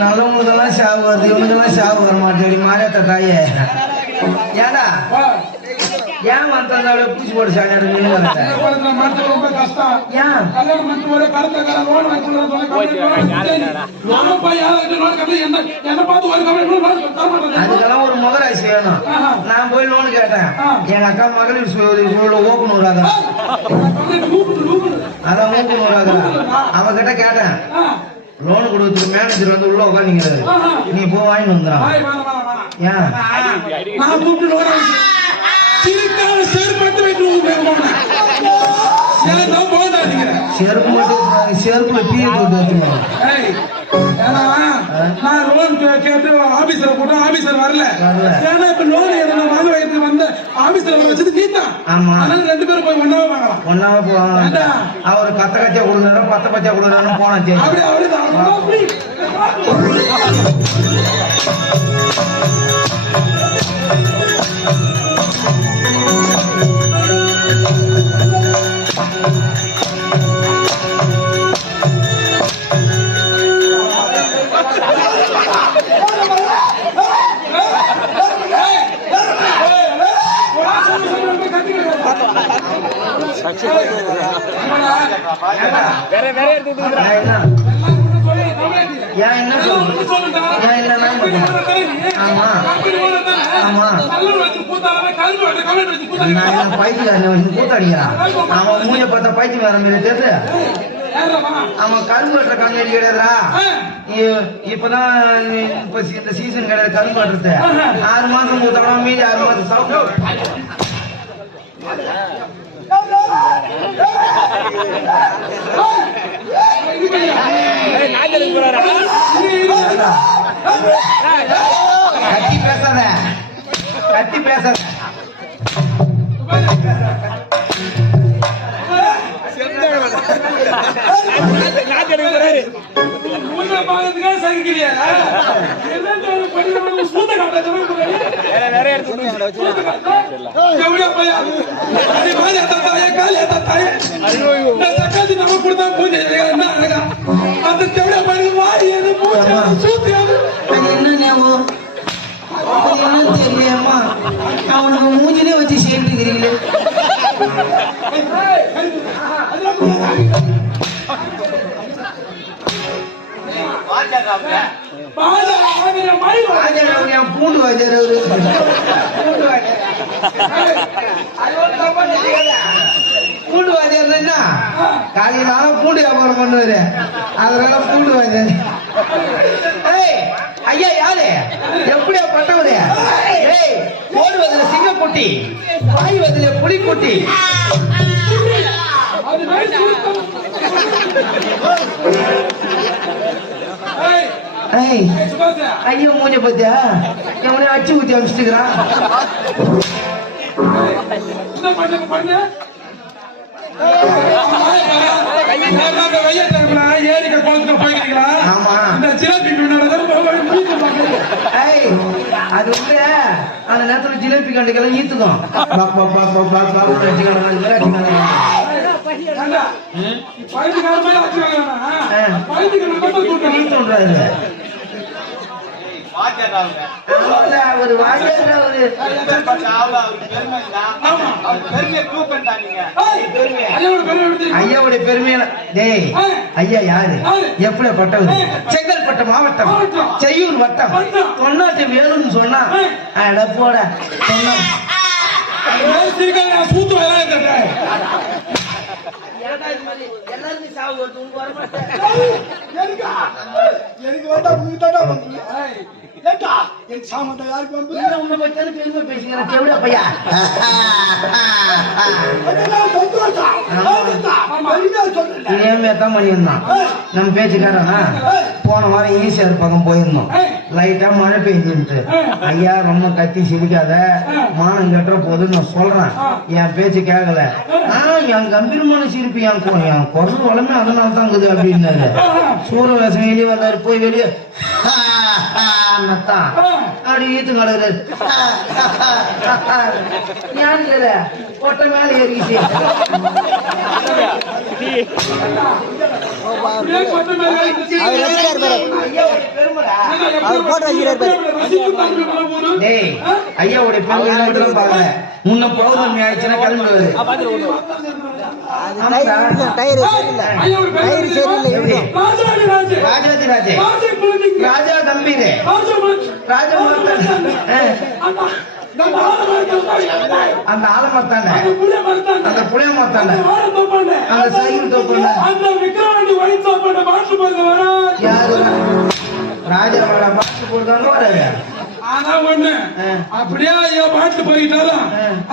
நல்லவங்களுக்கெல்லாம் சாவு வருது, இவனுக்கெல்லாம் சாவு வர மாட்டேன். மாறியத்த தாயே ஏடா ஏன் வந்தால பூச்சி போட்டு சாப்பிட்டு ரொம்ப கஷ்டம். அதுக்கெல்லாம் ஒரு முகராசி வேணும். நான் போய் லோன் கேட்டேன். எங்க அக்கா மகளிர் ஓப்பனூராக அதான் மூக்குனூராக அவகிட்ட கேட்டேன். லோன் கொடுத்துட்டு மேனேஜர் வந்து உள்ள உட்காந்துங்கிறாரு. நீ போ வாங்கி வந்துடும். ஏன் செருப்புல டீ போட்டு நான் லோன் கேட்டு ஆபீசர் போட்டு ஆபீசர் வரல. ஏன்னா இப்ப லோன் வாங்க வைத்து வந்த ஆபீசர் வச்சது நீதான். அதனால 2 பேரும் போய் ஒன்னாவே வாங்கலாம். ஒன்னாவே போவாங்க. அவரு 10 கச்சா கொடுக்குறாரு 10 பச்சா கொடுக்குறாரு போனா கூத்தாடியா அவன் மூஞ்ச பார்த்தா பைத்தியம் வர மாதிரி தெரியல. அவன் கரும்பு கண்ணாடி கிடையாதுரா. இப்பதான் இந்த சீசன் கிடையாது கரும்பு வெட்டுறது. 6 மாசம் ஊத்தணும், மீதி 6 மாசம் சாப்பிடும். கத்தி பேசாத கத்தி பேசாத. பாக்கிறதுக்கா சகிக்கிறியா சூத்த காட்ட எப்படியா பையா அதே மாதிரி தாயா காலியா தாயா தக்காளி நம்ம கொடுத்தா பூஜை என்ன அழகா அந்த எப்படியா பையனுக்கு வாடி சூத்தியாது என்ன ஞாபகம் என்ன தெரியலையம்மா அவனுக்கு மூஞ்சிலே வச்சு சேர்த்துக்கிறீங்களே பூண்டு வாஜர் அவரு பூண்டு வாஜர் என்ன காலையில பூண்டு வியாபாரம் பண்ணுவாரு அதனால பூண்டு வாஜர் ஐயா யாரு எப்படியா பட்டவரு ஓடுவதில் சிங்கக்குட்டி பாய்வதில் புலிக்குட்டி ஐயோ மூஞ்ச பத்தியா எவனே அச்சு ஊத்தி அமிச்சுக்கிறான் அது வந்து அந்த நேரத்துல ஜிலேபி கண்டுக்கெல்லாம் ஈத்துக்கும் ஒரு ஐயாவுடைய பெருமையான டேய் ஐயா யாரு எப்படி பட்டவர் செங்கல்பட்டு மாவட்டம் செய்யூர் வட்டம் தொண்ணாட்டி வேணும்னு சொன்னா அட போட எல்லாருமே சாவு வருது உங்க வர மாட்டேன் எனக்கு வந்தா நம்ம பேச்சுக்காரனா போன வாரம் ஈசிஆர் பக்கம் போயிருந்தோம் லைட்டா மழை பெஞ்சுட்டு ஐயா ரொம்ப கத்தி சிரிக்காத மானம் கட்டுற போது நான் சொல்றேன் என் பேச்சு கேட்கல என் கம்பீரமான சிரிப்பு என் குரல் வளமே அதனால தான் இருக்குது அப்படின்னாரு சூரியவேசம் வெளியே வந்தாரு போய் வெளியே அப்படி ஈத்து கிடக்குறது கொட்டை மேல ஏறிச்சு ஐயாவுடைய பெருமை பாருங்க முன்ன பௌர்ணமி ஆயிடுச்சுன்னா கிளம்புறது ராஜாதிராஜே ராஜா கம்பீரே ராஜா அந்த ஆலமரத்தாண்ட அந்த புளிய மரத்தாண்ட அந்த சைக்கிள் தோப்பாண்ட யாரு ராஜாவோட பாட்டு போடுறாங்க வராது ஆனா ஒண்ணு அப்படியே ஐயா பாட்டு போயிட்டாலும்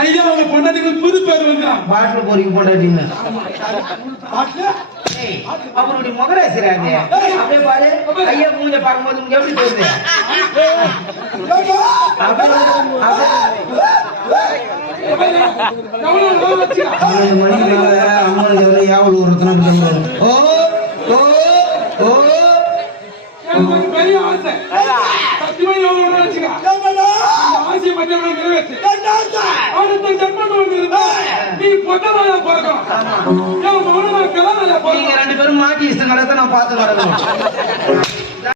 ஐயா அவங்க பொண்டாட்டிக்கு புது பேர் வந்தான் பாட்டுல போறீங்க பொண்டாட்டிங்க அவருடைய முகராசிராங்க அப்படியே பாரு ஐயா மூஞ்ச பார்க்கும்போது உங்களுக்கு எப்படி போகுது மணிக்கு மேல அம்மனுக்கு யாவல் ஒரு ஓ ஓ ஓ பெரிய ஆசை சத்தியமா ஆசையை பற்றி நிறைவேற்று அடுத்த ஜன்மம் நீ பொட்டனாயா பார்க்கணும் நீங்க ரெண்டு பேரும் மாட்டி இஷ்டம் நடத்த நான் பார்த்து வரணும்